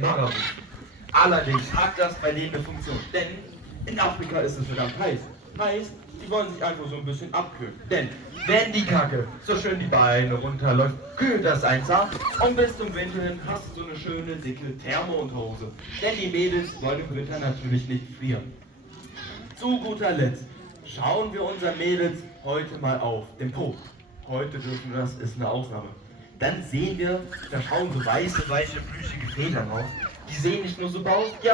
ein Marabout. Allerdings hat das bei denen eine Funktion, denn in Afrika ist es verdammt heiß. Heißt, die wollen sich einfach so ein bisschen abkühlen. Denn wenn die Kacke so schön die Beine runterläuft, kühlt das einsam und bis zum Winter hin hast du so eine schöne dicke Thermounterhose. Denn die Mädels wollen im Winter natürlich nicht frieren. Zu guter Letzt schauen wir unseren Mädels heute mal auf den Po. Heute dürfen wir das, ist eine Ausnahme. Dann sehen wir, da schauen so weiße, plüschige Federn aus. Die sehen nicht nur super aus, die